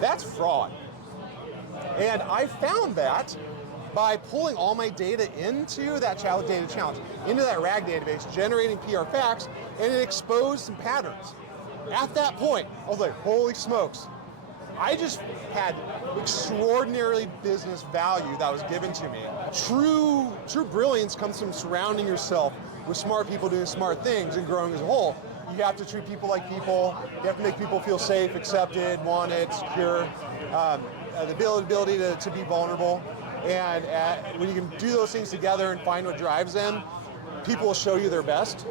That's fraud. And I found that by pulling all my data into that data challenge, into that RAG database, generating PR facts, and it exposed some patterns. At that point, I was like, holy smokes. I just had extraordinary business value that was given to me. True brilliance comes from surrounding yourself with smart people doing smart things and growing as a whole. You have to treat people like people. You have to make people feel safe, accepted, wanted, secure. The ability to be vulnerable. And when you can do those things together and find what drives them, people will show you their best,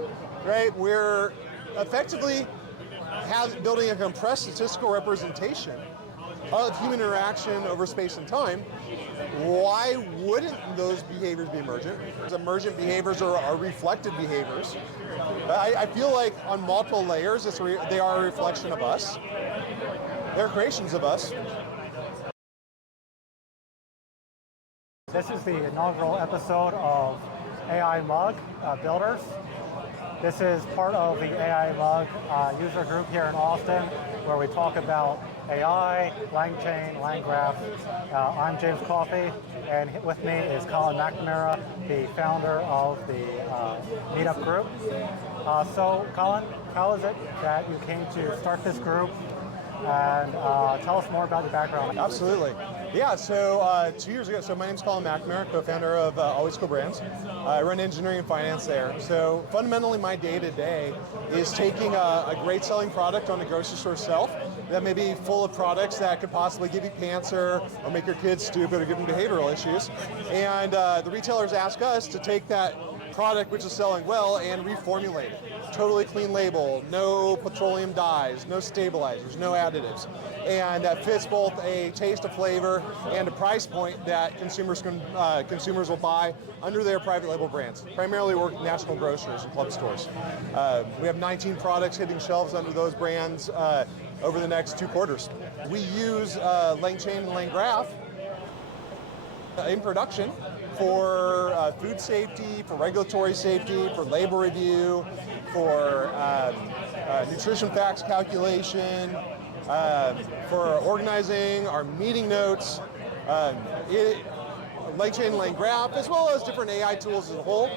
right? We're effectively building a compressed statistical representation of human interaction over space and time. Why wouldn't those behaviors be emergent? Emergent behaviors are reflected behaviors. I feel like on multiple layers, they are a reflection of us. They're creations of us. This is the inaugural episode of AIMUG Builders. This is part of the AIMUG user group here in Austin, where we talk about AI, LangChain, LangGraph. I'm James Coffey, and with me is Colin McNamara, the founder of the meetup group. So, Colin, how is it that you came to start this group? And tell us more about your background. Absolutely. Yeah, so 2 years ago, so my name's Colin McNamara, co-founder of Always Cool Brands. I run engineering and finance there. So fundamentally my day-to-day is taking a great selling product on the grocery store shelf that may be full of products that could possibly give you cancer or make your kids stupid or give them behavioral issues. And the retailers ask us to take that product which is selling well and reformulate it. Totally clean label, no petroleum dyes, no stabilizers, no additives. And that fits both a taste, a flavor, and a price point that consumers will buy under their private label brands. Primarily work with national grocers and club stores. We have 19 products hitting shelves under those brands over the next 2 quarters. We use LangChain and LangGraph in production for food safety, for regulatory safety, for label review, for nutrition facts calculation, for organizing our meeting notes. LangChain and LangGraph, as well as different AI tools as a whole,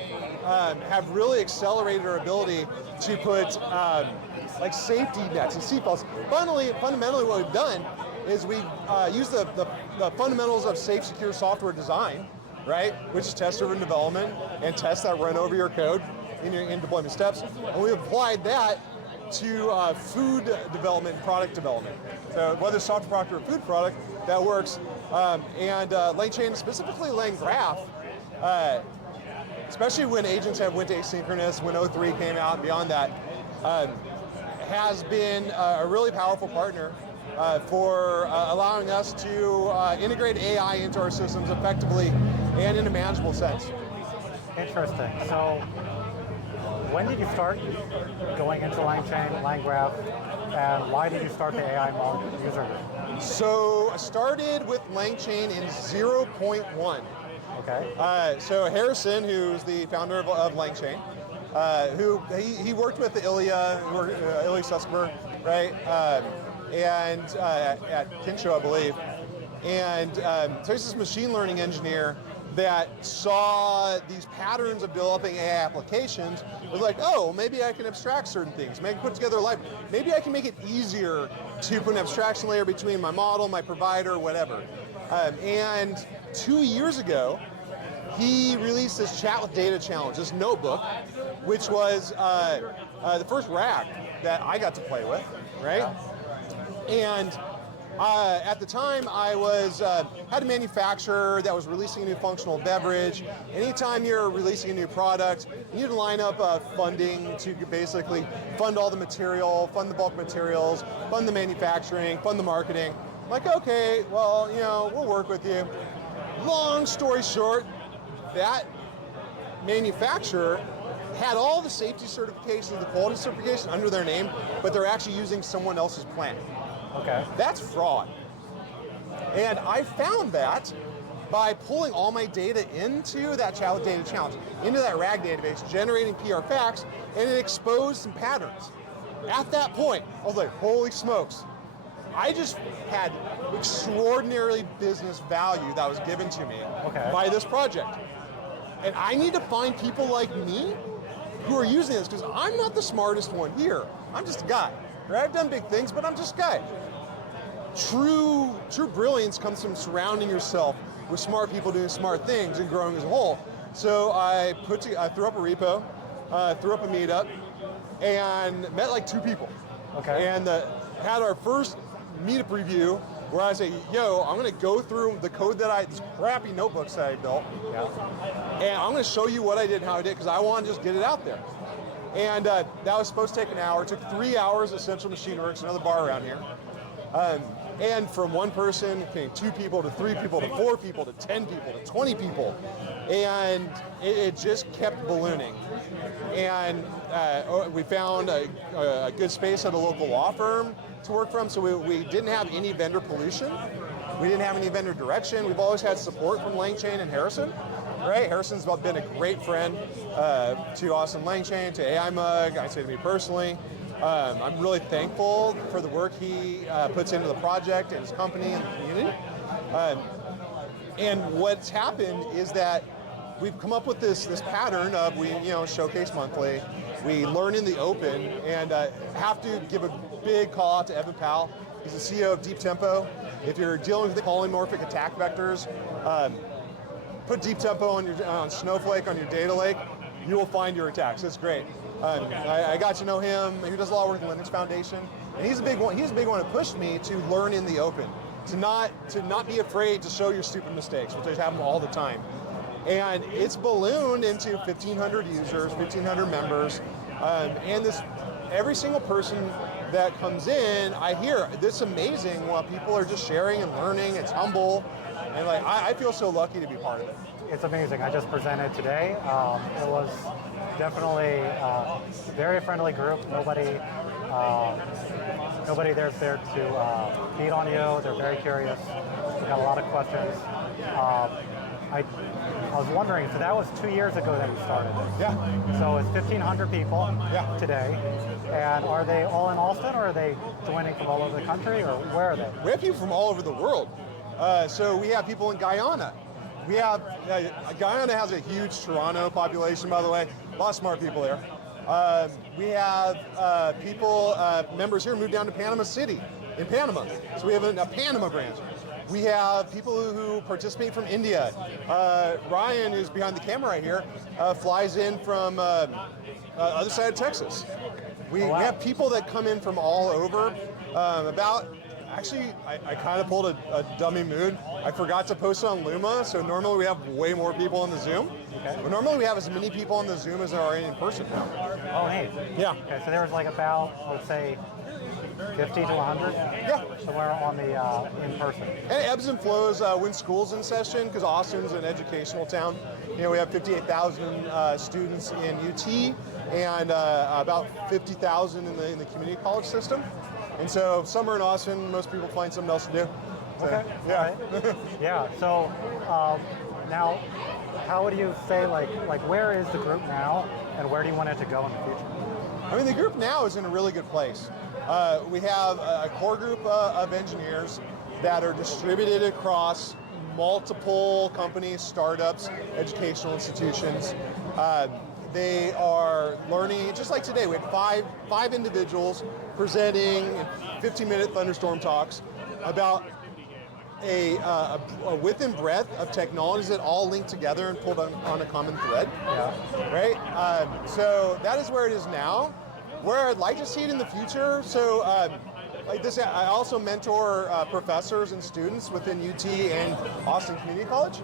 have really accelerated our ability to put like safety nets and seatbelts. Fundamentally what we've done is we use the fundamentals of safe, secure software design, right? Which is test-driven development and tests that run over your code in deployment steps. And we've applied that to food development, product development. So whether it's software product or a food product, that works. And LangChain, specifically LangGraph, especially when agents have went asynchronous, when O3 came out and beyond that, has been a really powerful partner for allowing us to integrate AI into our systems effectively and in a manageable sense. Interesting. So, when did you start going into LangChain, LangGraph, and why did you start the AIMUG user group? So, I started with LangChain in 0.1. Okay. So Harrison, who's the founder of LangChain, he worked with Ilya Sussberg, right? And at Kinsho, I believe. And so he's this machine learning engineer that saw these patterns of developing AI applications, was like, oh, maybe I can abstract certain things, maybe put together a library, maybe I can make it easier to put an abstraction layer between my model, my provider, whatever. And 2 years ago, he released this Chat with Data challenge, this notebook, which was the first RAG that I got to play with, right? And at the time, I had a manufacturer that was releasing a new functional beverage. Anytime you're releasing a new product, you need to line up funding to basically fund all the material, fund the bulk materials, fund the manufacturing, fund the marketing. I'm like, okay, well, we'll work with you. Long story short, that manufacturer had all the safety certifications, the quality certification under their name, but they're actually using someone else's plant. Okay. That's fraud. And I found that by pulling all my data into that Chat with Data challenge, into that RAG database, generating PR facts, and it exposed some patterns. At that point, I was like, holy smokes. I just had extraordinary business value that was given to me by this project. And I need to find people like me who are using this, because I'm not the smartest one here. I'm just a guy. Right? I've done big things, but I'm just a guy. True brilliance comes from surrounding yourself with smart people doing smart things and growing as a whole. So I threw up a repo, threw up a meetup, and met like 2 people. And had our first meetup review where I say, yo, I'm going to go through the code these crappy notebooks that I built, and I'm going to show you what I did and how I did, because I want to just get it out there. And that was supposed to take an hour. It took 3 hours at Central Machine Works, another bar around here. And from 1 person came 2 people to 3 people to 4 people to 10 people to 20 people. And it just kept ballooning. And we found a good space at a local law firm to work from, so we didn't have any vendor pollution. We didn't have any vendor direction. We've always had support from LangChain and Harrison. Right? Harrison's been a great friend to us in LangChain, to AIMUG, I say to me personally. I'm really thankful for the work he puts into the project and his company and the community. And what's happened is that we've come up with this pattern of we showcase monthly, we learn in the open, and have to give a big call out to Evan Powell. He's the CEO of Deep Tempo. If you're dealing with the polymorphic attack vectors, put Deep Tempo on Snowflake on your data lake, you will find your attacks. It's great. I got to know him. He does a lot of work with the Linux Foundation, and he's a big one. He's a big one that pushed me to learn in the open, to not be afraid to show your stupid mistakes, which happen all the time. And it's ballooned into 1,500 users, 1,500 members, and every single person that comes in, I hear this amazing while people are just sharing and learning. It's humble, and I feel so lucky to be part of it. It's amazing. I just presented today. It was definitely a very friendly group. Nobody there's there to beat on you. They're very curious. We got a lot of questions. I was wondering, so that was 2 years ago that you started this. Yeah. So it's 1,500 people today. And are they all in Austin, or are they joining from all over the country, or where are they? We have people from all over the world. So we have people in Guyana. We have, Guyana has a huge Toronto population, by the way. A lot of smart people there. We have members here moved down to Panama City, in Panama. So we have a Panama branch. We have people who participate from India. Ryan, who's behind the camera right here, flies in from other side of Texas. We have people that come in from all over. Actually, I kind of pulled a dummy move. I forgot to post it on Luma, so normally we have way more people on the Zoom. But normally we have as many people on the Zoom as there are in person. Oh, neat. Yeah. Okay, so there was about, let's say, 50 to 100? Yeah. Somewhere on the in-person. And it ebbs and flows when school's in session, because Austin's an educational town. We have 58,000 students in UT and about 50,000 in the community college system. And so summer in Austin, most people find something else to do. So, okay. Yeah. Right. Yeah. So now, how would you say, like where is the group now, and where do you want it to go in the future? I mean, the group now is in a really good place. We have a core group of engineers that are distributed across multiple companies, startups, educational institutions. They are learning, just like today, we had five individuals presenting 15-minute thunderstorm talks about a width and breadth of technologies that all link together and pulled on a common thread, right? So that is where it is now. Where I'd like to see it in the future, so like this, I also mentor professors and students within UT and Austin Community College,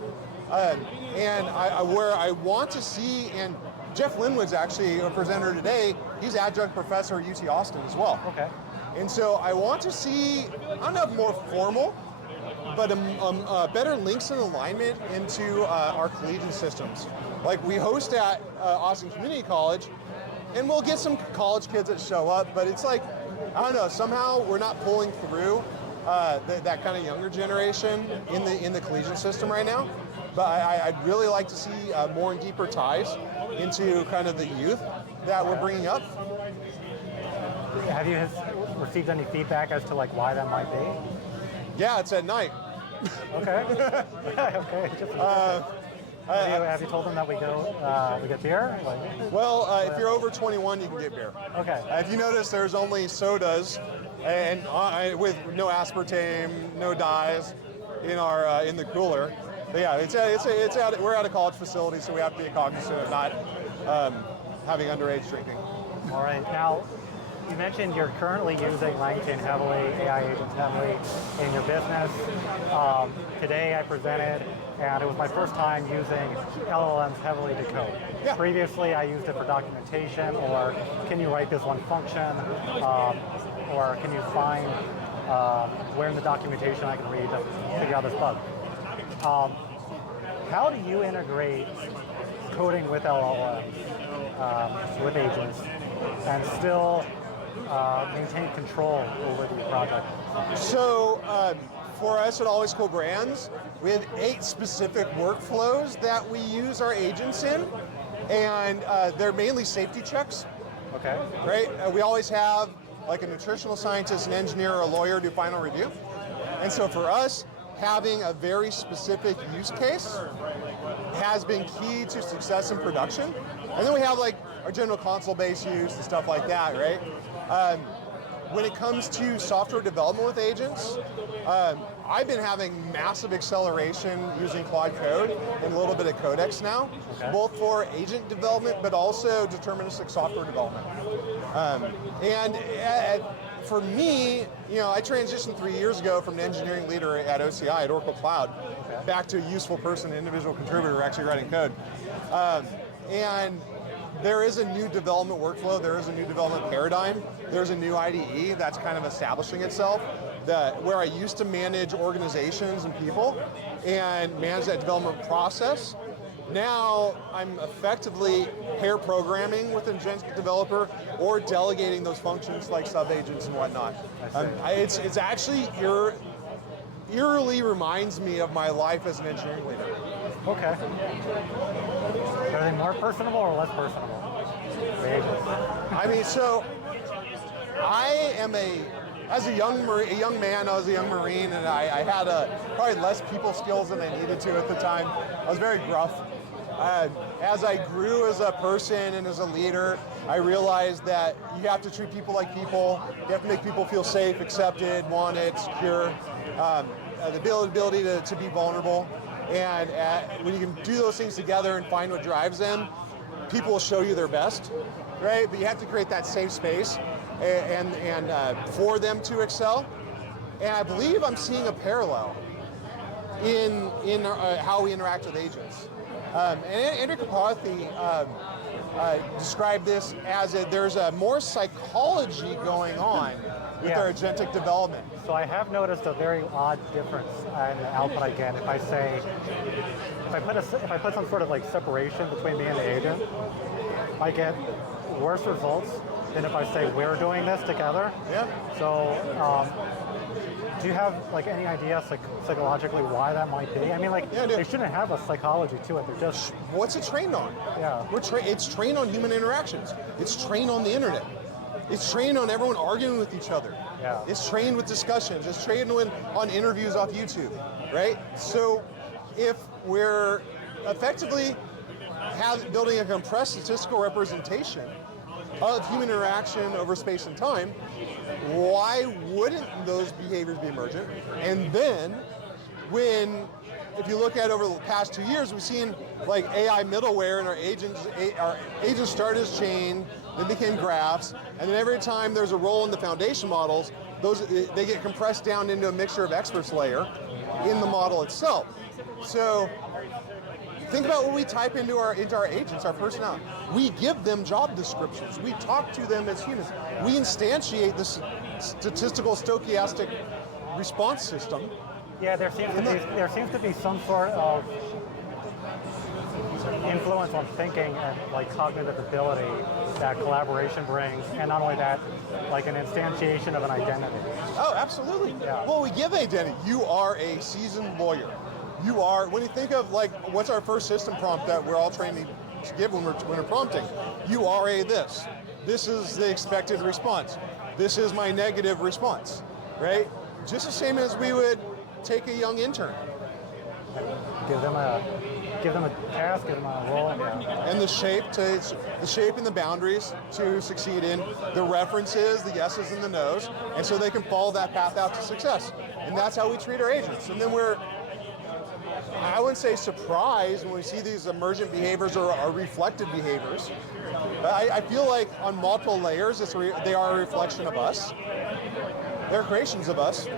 and where I want to see, and Jeff Linwood's actually a presenter today. He's adjunct professor at UT Austin as well. Okay. And so I want to see, I don't know if more formal, but better links and alignment into our collegiate systems. Like we host at Austin Community College, and we'll get some college kids that show up, but it's like, I don't know, somehow we're not pulling through that kind of younger generation in the collegiate system right now. But I'd really like to see more and deeper ties into kind of the youth that we're bringing up. received any feedback as to like why that might be? Yeah, it's at night. Okay. Okay. Have you told them that we get beer? Like, Well, if you're over 21, you can get beer. okay. If you notice, there's only sodas, and with no aspartame, no dyes, in the cooler. But yeah, we're at a college facility, so we have to be cognizant of not having underage drinking. All right. Now, you mentioned you're currently using LangChain heavily, AI agents heavily in your business. Today I presented, and it was my first time using LLMs heavily to code. Yeah. Previously I used it for documentation, or can you write this one function, or can you find where in the documentation I can read to figure out this bug. How do you integrate coding with LLMs, with agents, and still maintain control over the project? So for us at Always Cool Brands, we have 8 specific workflows that we use our agents in, and they're mainly safety checks. Okay. Right? We always have like a nutritional scientist, an engineer, or a lawyer do final review. And so for us, having a very specific use case has been key to success in production. And then we have like our general console-based use and stuff like that, right? When it comes to software development with agents, I've been having massive acceleration using Claude Code and a little bit of Codex now, both for agent development, but also deterministic software development. For me, I transitioned 3 years ago from an engineering leader at OCI at Oracle Cloud back to a useful person, an individual contributor actually writing code. And there is a new development workflow, there is a new development paradigm, there's a new IDE that's kind of establishing itself, where I used to manage organizations and people and manage that development process. Now I'm effectively pair programming with an agentic developer or delegating those functions like sub-agents and whatnot. It's actually eerily reminds me of my life as an engineering leader. Okay. Are they more personable or less personable? I mean, so I am as a young man, I was a young Marine, and I had probably less people skills than I needed to at the time. I was very gruff. As I grew as a person and as a leader, I realized that you have to treat people like people. You have to make people feel safe, accepted, wanted, secure. The ability to be vulnerable. And when you can do those things together and find what drives them, people will show you their best, right? But you have to create that safe space and for them to excel. And I believe I'm seeing a parallel in how we interact with agents. And Andrew Coffey described this as there's a more psychology going on with our agentic development. So I have noticed a very odd difference in the output I get. If I put some sort of like separation between me and the agent, I get worse results than if I say we're doing this together. Yeah. So do you have like any idea psychologically why that might be? I mean, like they shouldn't have a psychology to it. They're just what's it trained on? Yeah. It's trained on human interactions. It's trained on the internet. It's trained on everyone arguing with each other. Yeah. It's trained with discussions. It's trained on interviews off YouTube, right? So if we're effectively building a compressed statistical representation of human interaction over space and time, why wouldn't those behaviors be emergent? And then if you look at over the past 2 years, we've seen like AI middleware and our agents started as chain, then became graphs, and then every time there's a role in the foundation models, they get compressed down into a mixture of experts layer in the model itself. So think about what we type into our agents, our personnel. We give them job descriptions. We talk to them as humans. We instantiate this statistical stochastic response system. Yeah, there seems to be some sort of influence on thinking and like cognitive ability that collaboration brings, and not only that, like an instantiation of an identity. Oh, absolutely. Yeah. Well, we give identity. You are a seasoned lawyer. You are, when you think of like, what's our first system prompt that we're all trained to give when we're prompting? You are a this. This is the expected response. this is my negative response, right? Just the same as we would take a young intern. Give them a task, give them a role. Yeah. And the shape and the boundaries to succeed in, the references, the yeses and the nos, and so they can follow that path out to success. And that's how we treat our agents. And then we're, I wouldn't say surprised when we see these emergent behaviors or reflected behaviors. I feel like on multiple layers, they are a reflection of us. They're creations of us.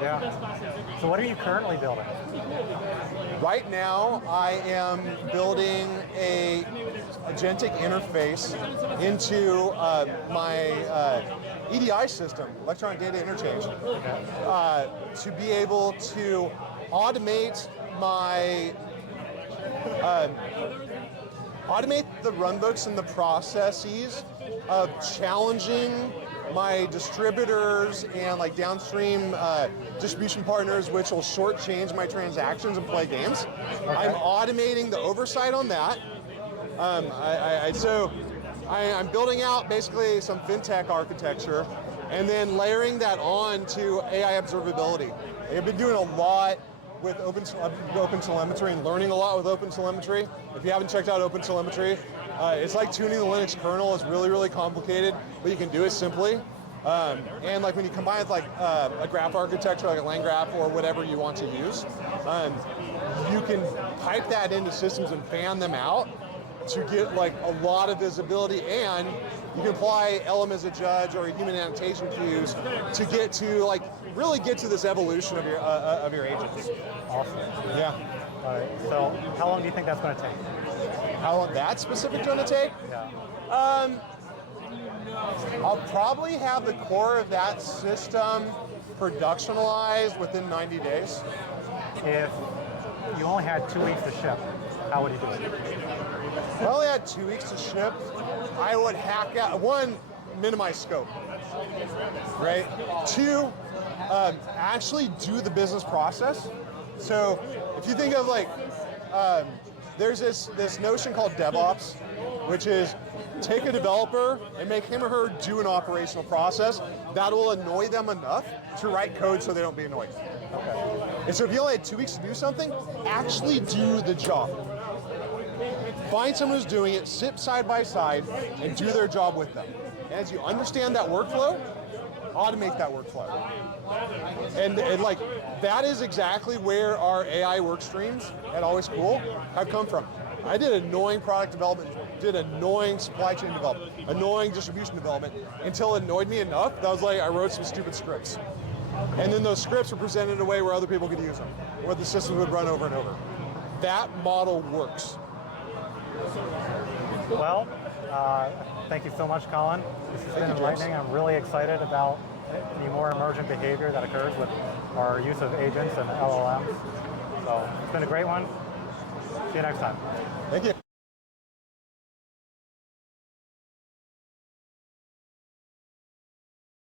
Yeah. So what are you currently building? Right now, I am building a agentic interface into my EDI system, electronic data interchange, to be able to automate automate the runbooks and the processes of challenging my distributors and like downstream distribution partners, which will shortchange my transactions and play games. Okay. I'm automating the oversight on that. I'm building out basically some fintech architecture and then layering that on to AI observability. I've been doing a lot with OpenTelemetry and learning a lot with OpenTelemetry. If you haven't checked out OpenTelemetry, it's like tuning the Linux kernel. It's really, really complicated, but you can do it simply. And like when you combine with like a graph architecture, like a LangGraph or whatever you want to use, you can pipe that into systems and fan them out to get like a lot of visibility, and you can apply LM as a judge or human annotation queues to get to like really get to this evolution of your agents. Awesome. Yeah. All right. So how long do you think that's going to take? How long that's specific going to take? Yeah. I'll probably have the core of that system productionalized within 90 days. If you only had 2 weeks to ship, how would you do it? If I only had 2 weeks to ship, I would hack out, one, minimize scope, right? Two, actually do the business process. So if you think of like, there's this notion called DevOps, which is take a developer and make him or her do an operational process that will annoy them enough to write code so they don't be annoyed. Okay. And so if you only had 2 weeks to do something, actually do the job. Find someone who's doing it, sit side by side, and do their job with them. And as you understand that workflow, automate that workflow. And like, that is exactly where our AI work streams at Always Cool have come from. I did annoying product development, did annoying supply chain development, annoying distribution development, until it annoyed me enough that I was like, I wrote some stupid scripts. And then those scripts were presented in a way where other people could use them, where the systems would run over and over. That model works. Well, thank you so much, Colin. This has been enlightening. I'm really excited about the more emergent behavior that occurs with our use of agents and LLMs. So it's been a great one. See you next time. Thank you.